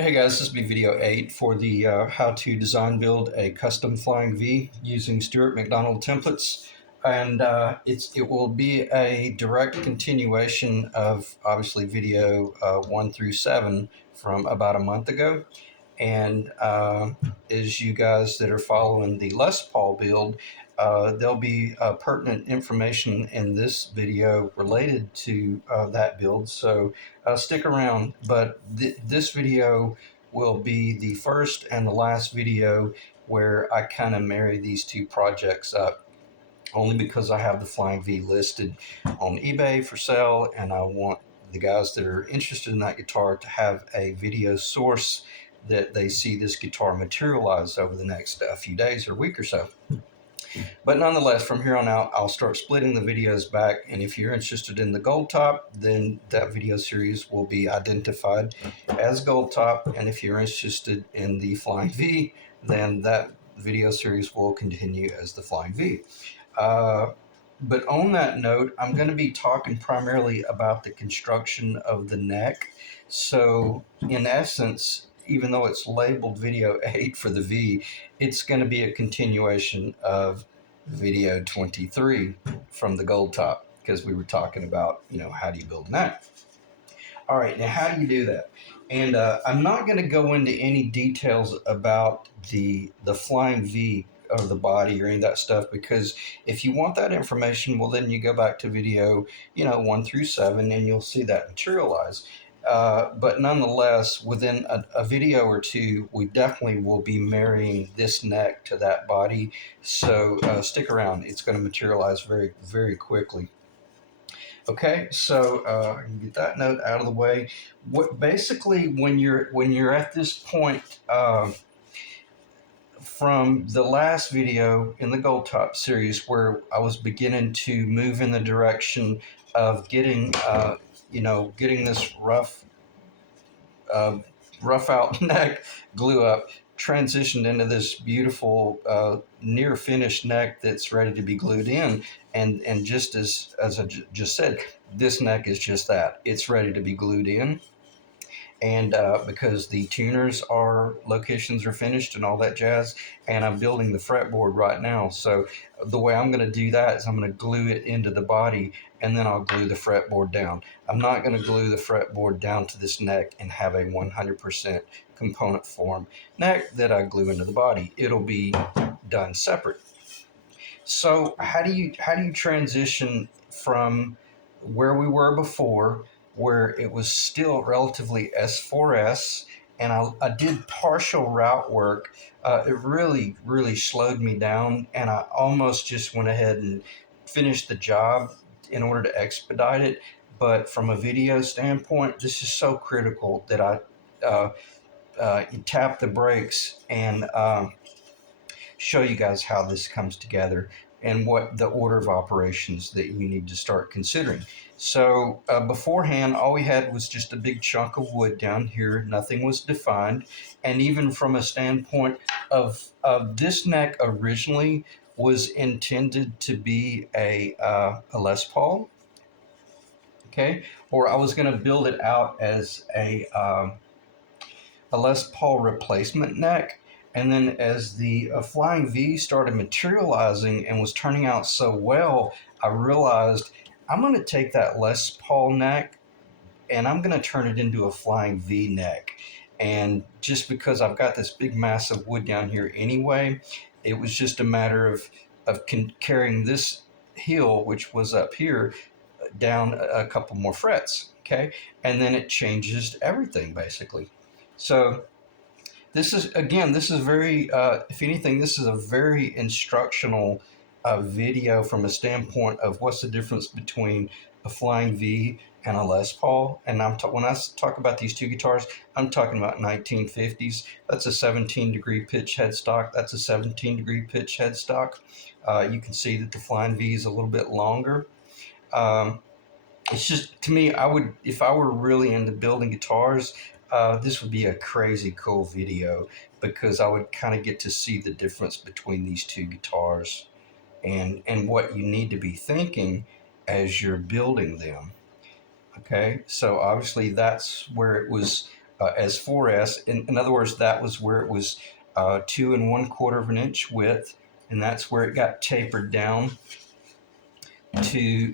Hey guys, this will be video 8 for the how to design build a custom flying V using Stewart McDonald templates. And it will be a direct continuation of obviously video 1 through 7 from about a month ago. And as you guys that are following the Les Paul build, there'll be pertinent information in this video related to that build. So stick around. But this video will be the first and the last video where I kind of marry these two projects up. Only because I have the Flying V listed on eBay for sale, and I want the guys that are interested in that guitar to have a video source that they see this guitar materialize over the next few days or week or so. But nonetheless, from here on out, I'll start splitting the videos back, and if you're interested in the Gold Top, then that video series will be identified as Gold Top, and if you're interested in the Flying V, then that video series will continue as the Flying V. But on that note, I'm going to be talking primarily about the construction of the neck. So in essence, even though it's labeled video 8 for the V, it's going to be a continuation of video 23 from the Gold Top, because we were talking about, how do you build a neck? All right, now how do you do that? And I'm not going to go into any details about the Flying V of the body or any of that stuff, because if you want that information, well, then you go back to video, 1 through 7, and you'll see that materialize. But nonetheless, within a video or two, we definitely will be marrying this neck to that body. So stick around. It's going to materialize very, very quickly. Okay, so I can get that note out of the way. Basically, when you're at this point, from the last video in the Gold Top series, where I was beginning to move in the direction of getting this rough out neck glue up, transitioned into this beautiful near finished neck that's ready to be glued in, and just as I just said, this neck is just that. It's ready to be glued in. And because the tuners locations are finished and all that jazz, and I'm building the fretboard right now. So the way I'm going to do that is I'm going to glue it into the body, and then I'll glue the fretboard down. I'm not going to glue the fretboard down to this neck and have a 100% component form neck that I glue into the body. It'll be done separate. So how do you transition from where we were before, where it was still relatively S4S, and I did partial route work. It really, really slowed me down, and I almost just went ahead and finished the job in order to expedite it. But from a video standpoint, this is so critical that I tap the brakes and show you guys how this comes together and what the order of operations that you need to start considering. So beforehand, all we had was just a big chunk of wood down here. Nothing was defined. And even from a standpoint of this neck originally was intended to be a Les Paul, okay? Or I was going to build it out as a Les Paul replacement neck. And then as the Flying V started materializing and was turning out so well, I realized I'm going to take that Les Paul neck and I'm going to turn it into a Flying V neck. And just because I've got this big mass of wood down here anyway, it was just a matter of carrying this heel, which was up here, down a couple more frets, okay? And then it changes everything, basically. So this is very, if anything, this is a very instructional video from a standpoint of what's the difference between a Flying V and a Les Paul. And when I talk about these two guitars, I'm talking about 1950s. That's a 17-degree pitch headstock. That's a 17-degree pitch headstock. You can see that the Flying V is a little bit longer. It's just, to me, if I were really into building guitars, this would be a crazy cool video, because I would kind of get to see the difference between these two guitars and what you need to be thinking as you're building them. Okay, so obviously that's where it was as 4S. In other words, that was where it was 2 1/4 of an inch width, and that's where it got tapered down to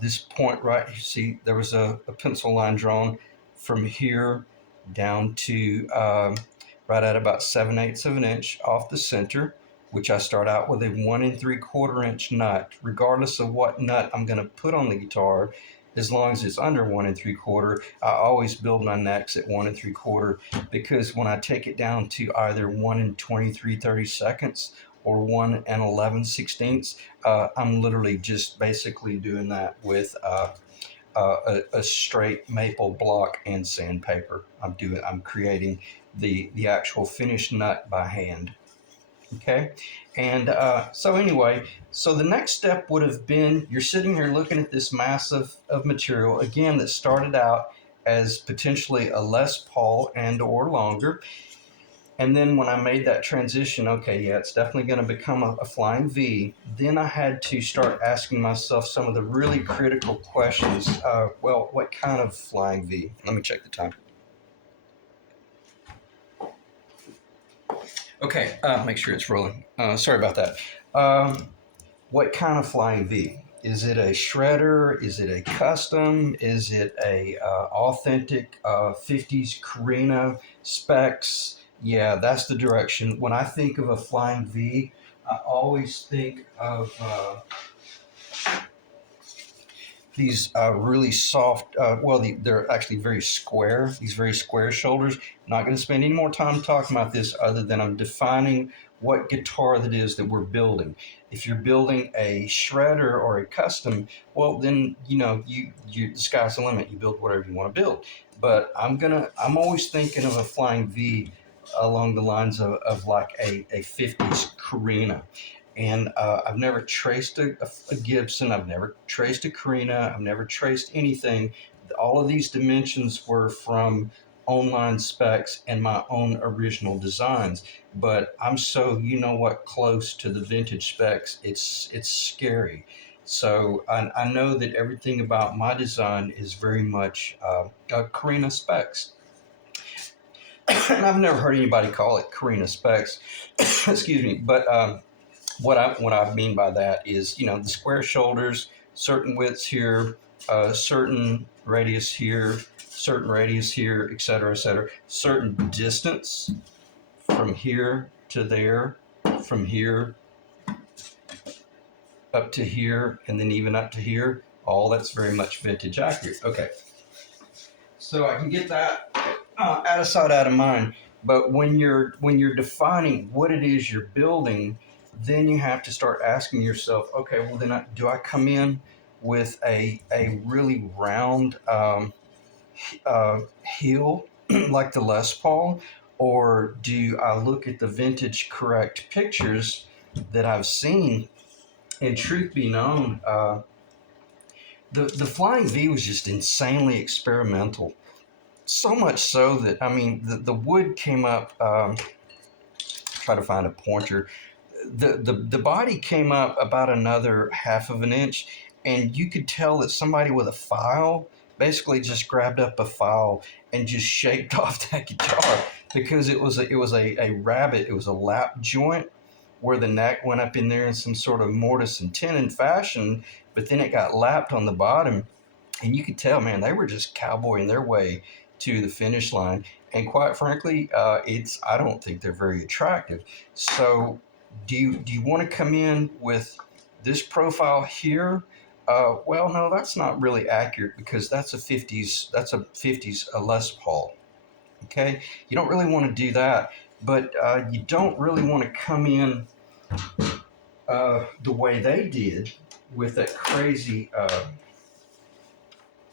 this point right. You see, there was a pencil line drawn from here down to right at about 7/8 of an inch off the center, which I start out with a 1 3/4 inch nut, regardless of what nut I'm going to put on the guitar. As long as it's under 1 3/4, I always build my necks at 1 3/4, because when I take it down to either 1 23/32 or 1 11/16, I'm literally just basically doing that with a straight maple block and sandpaper. I'm creating the actual finished nut by hand. Okay, and so anyway, so the next step would have been, you're sitting here looking at this mass of material again that started out as potentially a Les Paul and or longer. And then when I made that transition, okay, yeah, it's definitely going to become a flying V. Then I had to start asking myself some of the really critical questions. Well, what kind of flying V? Let me check the time. Okay, make sure it's rolling. Sorry about that. What kind of flying V? Is it a shredder? Is it a custom? Is it a authentic 50s Korina specs? Yeah, that's the direction. When I think of a flying V, I always think of these really soft, they're actually very square, these very square shoulders. I'm not going to spend any more time talking about this other than I'm defining what guitar that is that we're building. If you're building a shredder or a custom, well, then, the sky's the limit. You build whatever you want to build. But I'm always thinking of a flying V along the lines of like a 50s Korina. And I've never traced a Gibson. I've never traced a Korina. I've never traced anything. All of these dimensions were from online specs and my own original designs. But I'm so, close to the vintage specs. It's scary. So I know that everything about my design is very much Korina specs. And I've never heard anybody call it Korina specs. Excuse me. But what I mean by that is, the square shoulders, certain widths here, certain radius here, et cetera, certain distance from here to there, from here up to here, and then even up to here. All that's very much vintage accurate. Okay, so I can get that out of sight, out of mind. But when you're defining what it is you're building, then you have to start asking yourself, okay, well then do I come in with a really round heel like the Les Paul, or do I look at the vintage correct pictures that I've seen? And truth be known, the Flying V was just insanely experimental. So much so that, I mean, the wood came up. Try to find a pointer. The body came up about another half of an inch, and you could tell that somebody with a file basically just grabbed up a file and just shaped off that guitar, because it was a rabbet. It was a lap joint where the neck went up in there in some sort of mortise and tenon fashion, but then it got lapped on the bottom, and you could tell, man, they were just cowboying their way to the finish line. And quite frankly, I don't think they're very attractive. So, do you want to come in with this profile here? Well, no, that's not really accurate, because that's a 50s. That's a 50s Les Paul. Okay, you don't really want to do that, but you don't really want to come in the way they did with that crazy.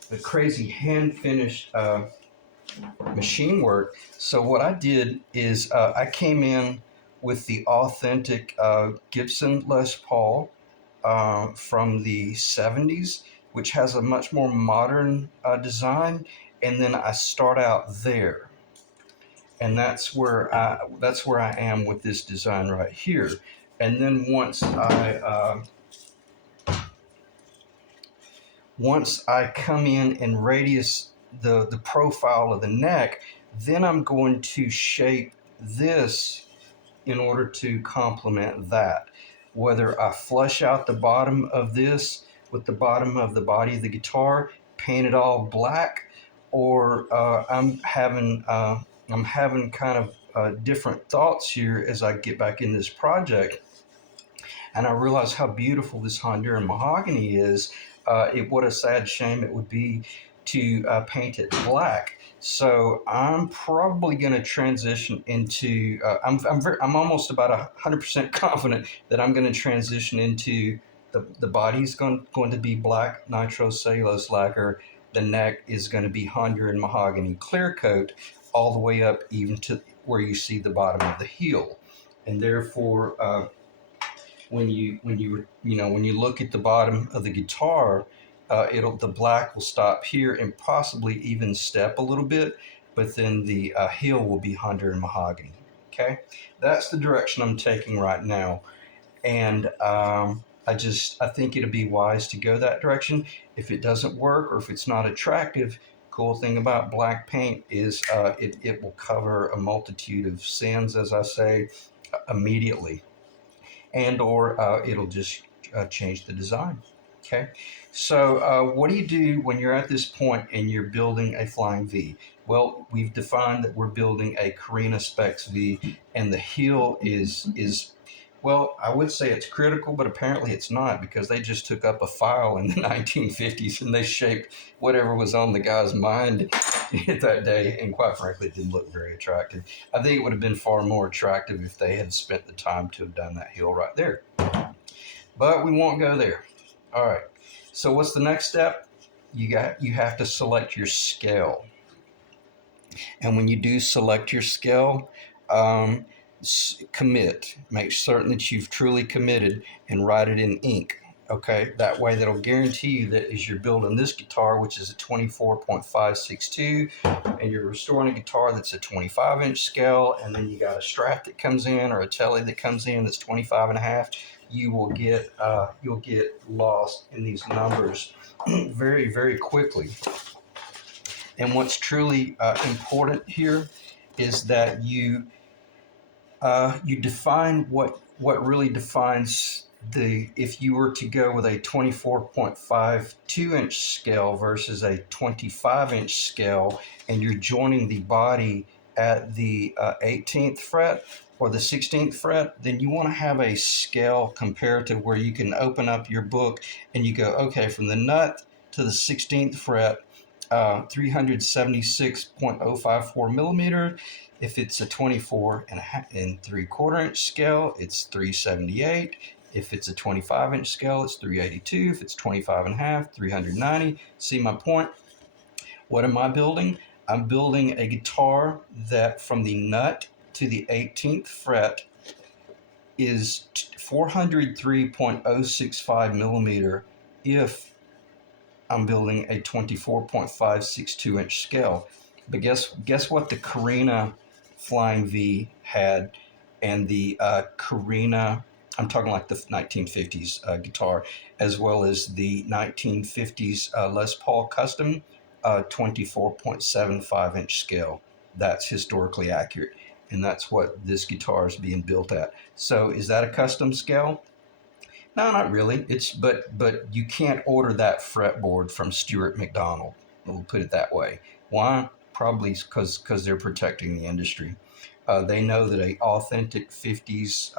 The crazy hand finished machine work. So what I did is I came in with the authentic Gibson Les Paul from the 70s, which has a much more modern design, and then I start out there, and that's where I am with this design right here. And then once I come in and radius the profile of the neck, Then I'm going to shape this in order to complement that. Whether I flush out the bottom of this with the bottom of the body of the guitar, paint it all black, or I'm having kind of different thoughts here as I get back in this project, and I realize how beautiful this Honduran mahogany is. What a sad shame it would be to paint it black. So I'm probably going to transition into. I'm almost about 100% confident that I'm going to transition into the body's going to be black nitrocellulose lacquer. The neck is going to be Honduran mahogany clear coat, all the way up even to where you see the bottom of the heel, and therefore. When you look at the bottom of the guitar, the black will stop here and possibly even step a little bit, but then the heel will be Honduran mahogany. Okay, that's the direction I'm taking right now, and I think it'd be wise to go that direction. If it doesn't work or if it's not attractive, cool thing about black paint is it will cover a multitude of sins, as I say, immediately, and or it'll just change the design. Okay, so what do you do when you're at this point and you're building a flying V? Well, we've defined that we're building a Korina Specs V, and the heel is well, I would say it's critical, but apparently it's not, because they just took up a file in the 1950s and they shaped whatever was on the guy's mind that day, and quite frankly, it didn't look very attractive. I think it would have been far more attractive if they had spent the time to have done that heel right there. But we won't go there. All right. So what's the next step? You have to select your scale. And when you do select your scale, um, commit. Make certain that you've truly committed and write it in ink. Okay, that way that'll guarantee you that as you're building this guitar, which is a 24.562, and you're restoring a guitar that's a 25-inch scale, and then you got a Strat that comes in or a Tele that comes in that's 25 and a half, you'll get lost in these numbers very, very quickly. And what's truly important here is that you define what really defines the, if you were to go with a 24.52-inch scale versus a 25-inch scale, and you're joining the body at the 18th fret or the 16th fret, then you want to have a scale comparative where you can open up your book and you go, okay, from the nut to the 16th fret, 376.054 millimeter. If it's a 24 and 3/4 inch scale, it's 378. If it's a 25-inch scale, it's 382. If it's 25 and a half, 390. See my point? What am I building? I'm building a guitar that from the nut to the 18th fret is 403.065 millimeter if I'm building a 24.562-inch scale. But guess what the Korina Flying V had, and the Korina, I'm talking like the 1950s guitar, as well as the 1950s Les Paul Custom 24.75-inch scale. That's historically accurate, and that's what this guitar is being built at. So is that a custom scale? No, not really. But you can't order that fretboard from Stewart McDonald. We'll put it that way. Why? Probably because they're protecting the industry. They know that a authentic 50s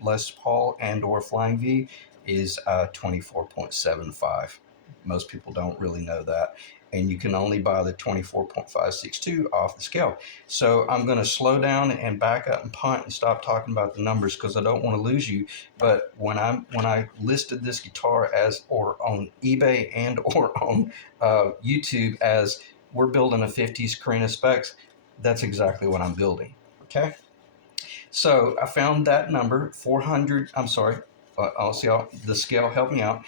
Les Paul and or Flying V is 24.75. Most people don't really know that. And you can only buy the 24.562 off the scale. So I'm going to slow down and back up and punt and stop talking about the numbers because I don't want to lose you. But when I listed this guitar as, or on eBay and or on YouTube as, we're building a 50s Korina Specs, that's exactly what I'm building. Okay. So I found that number 400. I'm sorry. I'll see how the scale help me out.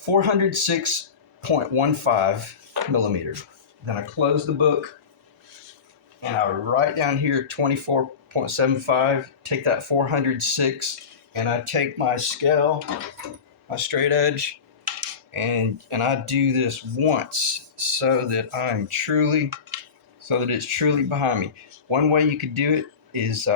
406.15 millimeters. Then I close the book and I write down here 24.75. Take that 406 and I take my scale, my straight edge, and I do this once so that I'm truly so that it's truly behind me. One way you could do it is,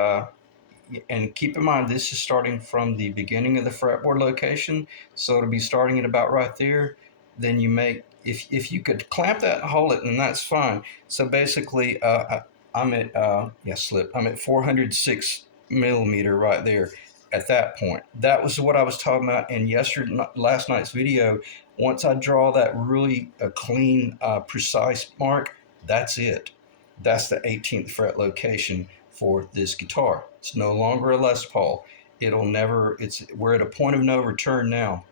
and keep in mind, this is starting from the beginning of the fretboard location, so it'll be starting at about right there. Then you make, if you could clamp that and hold it, then that's fine. So basically, I'm at slip. I'm at 406 millimeter right there. At that point, that was what I was talking about in last night's video. Once I draw that really clean, precise mark, that's it. That's the 18th fret location for this guitar. It's no longer a Les Paul. It'll never. We're at a point of no return now,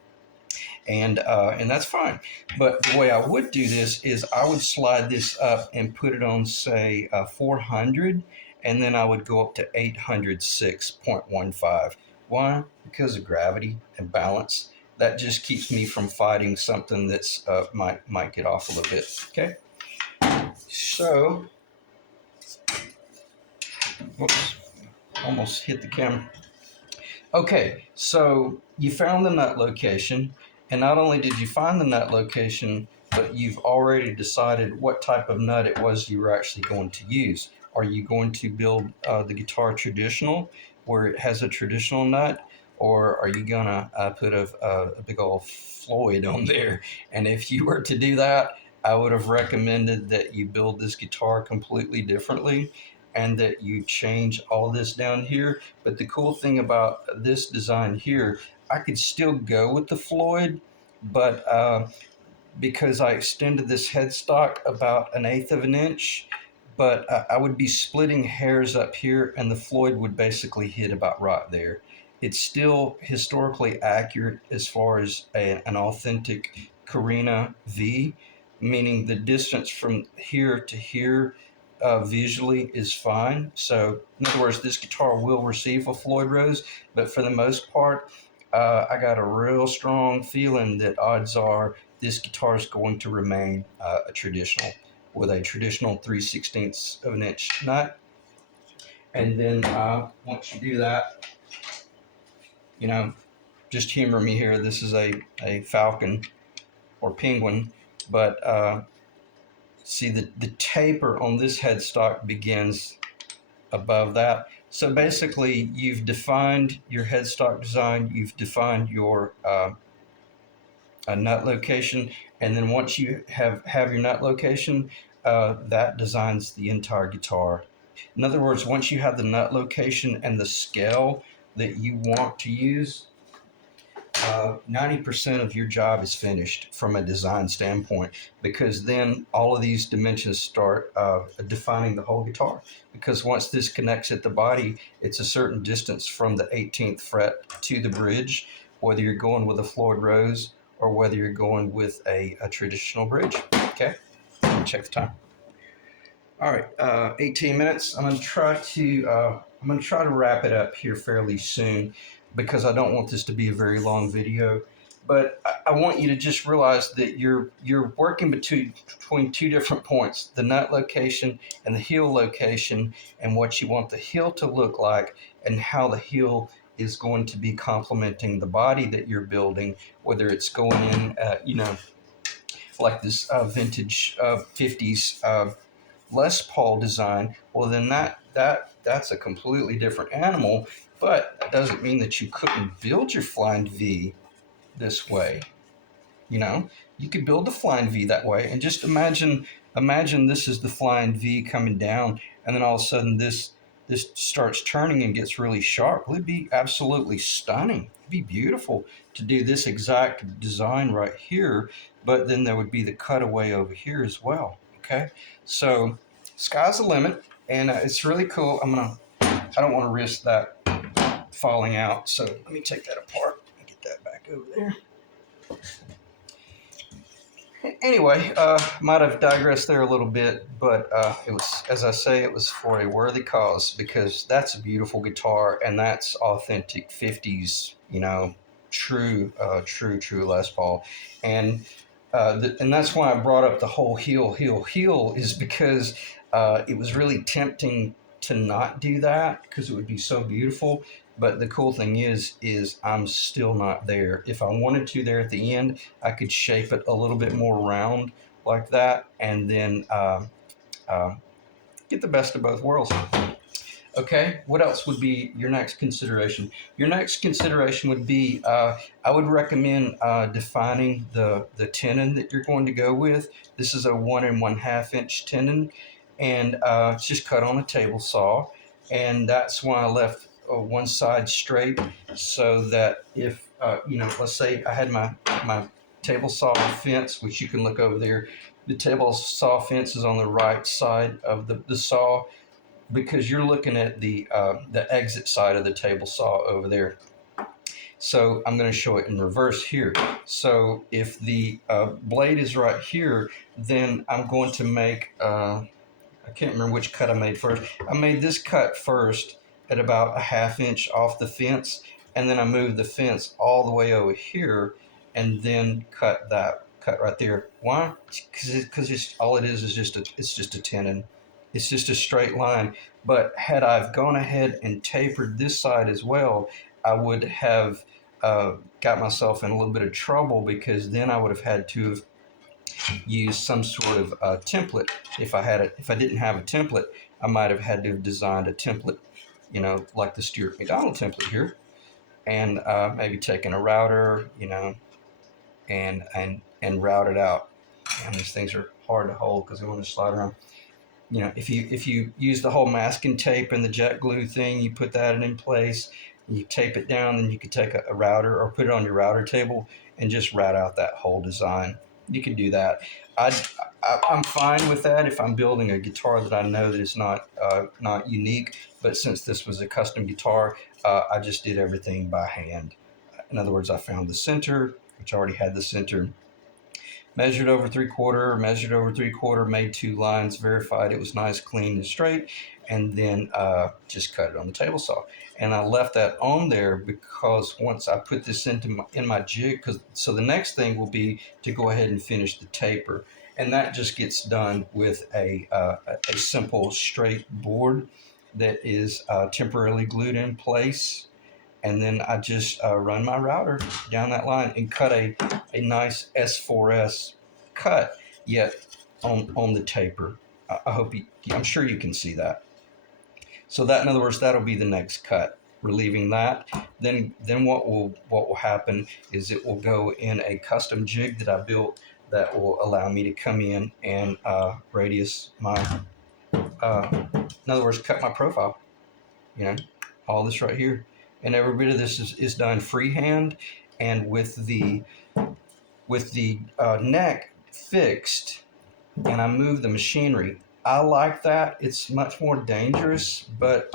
and that's fine. But the way I would do this is I would slide this up and put it on, say, 400, and then I would go up to 806.15. Why? Because of gravity and balance. That just keeps me from fighting something that's might get off a little bit. Okay. So, whoops, almost hit the camera. Okay, so you found the nut location, and not only did you find the nut location, but you've already decided what type of nut it was you were actually going to use. Are you going to build the guitar traditional, where it has a traditional nut, or are you gonna put a big old Floyd on there? And if you were to do that, I would have recommended that you build this guitar completely differently, and that you change all this down here. But the cool thing about this design here, I could still go with the Floyd, but because I extended this headstock about 1/8 of an inch, but I would be splitting hairs up here, and the Floyd would basically hit about right there. It's still historically accurate as far as an authentic Korina V, meaning the distance from here to here visually is fine. So, in other words, this guitar will receive a Floyd Rose, but for the most part, I got a real strong feeling that odds are this guitar is going to remain a traditional, with a traditional 3/16 of an inch nut. And then once you do that, you know, just humor me here. This is a falcon or penguin, but see the taper on this headstock begins above that. So basically, you've defined your headstock design, you've defined your nut location, and then once you have your nut location, that designs the entire guitar. In other words, once you have the nut location and the scale that you want to use, 90% of your job is finished from a design standpoint, because then all of these dimensions start defining the whole guitar. Because once this connects at the body, it's a certain distance from the 18th fret to the bridge, whether you're going with a Floyd Rose or whether you're going with a traditional bridge. Okay, check the time. All right, 18 minutes. I'm gonna try to wrap it up here fairly soon, because I don't want this to be a very long video. But I want you to just realize that you're working between two different points: the nut location and the heel location, and what you want the heel to look like, and how the heel is going to be complementing the body that you're building, whether it's going in, like this vintage 50s. Les Paul design, well then that's a completely different animal. But that doesn't mean that you couldn't build your flying V this way. You know, you could build the flying V that way, and just imagine this is the flying V coming down, and then all of a sudden this starts turning and gets really sharp. It'd be absolutely stunning. It'd be beautiful to do this exact design right here, but then there would be the cutaway over here as well. Okay, so sky's the limit, and it's really cool. I don't want to risk that falling out, so let me take that apart and get that back over there. Anyway, might have digressed there a little bit, but it was, as I say, it was for a worthy cause, because that's a beautiful guitar, and that's authentic 50s, true Les Paul. And and that's why I brought up the whole heel, is because it was really tempting to not do that, because it would be so beautiful. But the cool thing is I'm still not there. If I wanted to there at the end, I could shape it a little bit more round like that, and then get the best of both worlds. Okay, what else would be your next consideration? Your next consideration would be I would recommend defining the tenon that you're going to go with. This is a 1 1/2 inch tenon, and it's just cut on a table saw. And that's why I left one side straight so that if, let's say I had my table saw fence, which you can look over there. The table saw fence is on the right side of the saw because you're looking at the exit side of the table saw over there. So I'm going to show it in reverse here. So if the blade is right here, then I'm going to make, I can't remember which cut I made first. I made this cut first at about 1/2 inch off the fence, and then I moved the fence all the way over here and then cut that cut right there. Why? Because it's all it is just it's just a tenon. It's just a straight line. But had I've gone ahead and tapered this side as well, I would have got myself in a little bit of trouble because then I would have had to have used some sort of template. If I didn't have a template, I might have had to have designed a template, like the Stewart McDonald template here, and maybe taken a router, and route it out. And these things are hard to hold because they want to slide around. If you use the whole masking tape and the jet glue thing, you put that in place, you tape it down, then you could take a router or put it on your router table and just route out that whole design. You can do that. I'm fine with that if I'm building a guitar that I know that is not unique. But since this was a custom guitar, I just did everything by hand. In other words, I found the center, which I already had the center. Measured over 3/4, made 2 lines, verified it was nice, clean, and straight, and then just cut it on the table saw. And I left that on there because once I put this in my jig, so the next thing will be to go ahead and finish the taper, and that just gets done with a simple straight board that is temporarily glued in place. And then I just run my router down that line and cut a nice S4S cut yet on the taper. I'm sure you can see that. So that, in other words, that'll be the next cut. Relieving that, then what will happen is it will go in a custom jig that I built that will allow me to come in and radius my, in other words, cut my profile. All this right here. And every bit of this is done freehand and with the neck fixed, and I move the machinery. I like that. It's much more dangerous, but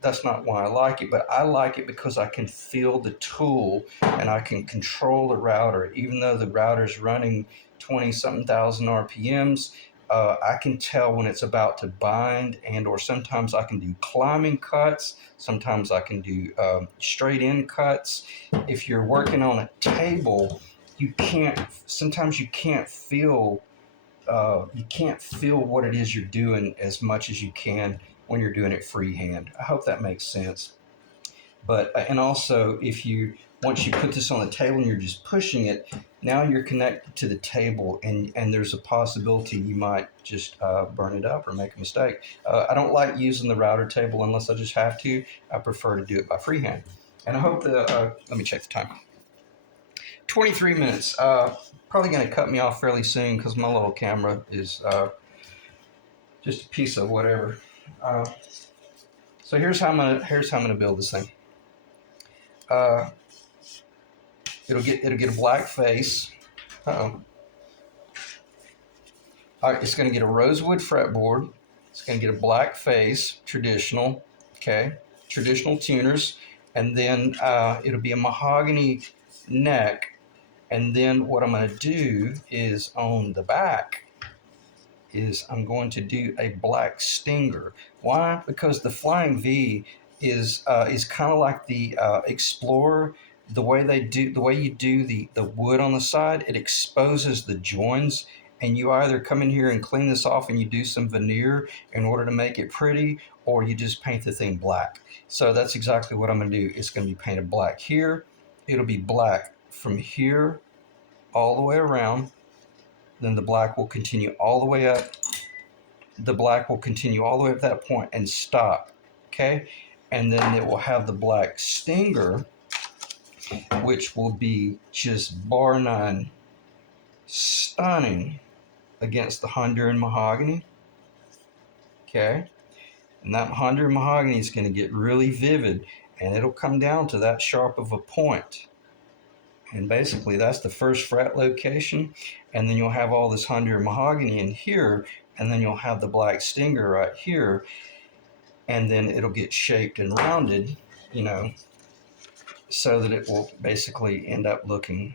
that's not why I like it. But I like it because I can feel the tool and I can control the router. Even though the router's running 20-something thousand RPMs, I can tell when it's about to bind, or sometimes I can do climbing cuts. Sometimes I can do straight in cuts. If you're working on a table, sometimes you can't feel what it is you're doing as much as you can when you're doing it freehand. I hope that makes sense. But and also, once you put this on the table and you're just pushing it, now you're connected to the table, and there's a possibility you might just burn it up or make a mistake. I don't like using the router table unless I just have to. I prefer to do it by freehand. And I hope let me check the time. 23 minutes. Probably going to cut me off fairly soon because my little camera is just a piece of whatever. So here's how I'm gonna build this thing. It'll get a black face. All right, it's going to get a rosewood fretboard. It's going to get a black face, traditional. Okay, traditional tuners, and then it'll be a mahogany neck. And then what I'm going to do is on the back is I'm going to do a black stinger. Why? Because the Flying V is kind of like the Explorer. The way you do the wood on the side, it exposes the joins, and you either come in here and clean this off and you do some veneer in order to make it pretty, or you just paint the thing black. So that's exactly what I'm going to do. It's going to be painted black here. It'll be black from here all the way around. Then the black will continue all the way up the black will continue all the way up that point and stop. Okay, and then it will have the black stinger, which will be just bar none stunning against the Honduran mahogany. Okay, and that Honduran mahogany is going to get really vivid, and it'll come down to that sharp of a point. And basically that's the first fret location, and then you'll have all this Honduran mahogany in here, and then you'll have the black stinger right here, and then it'll get shaped and rounded, you know, so that it will basically end up looking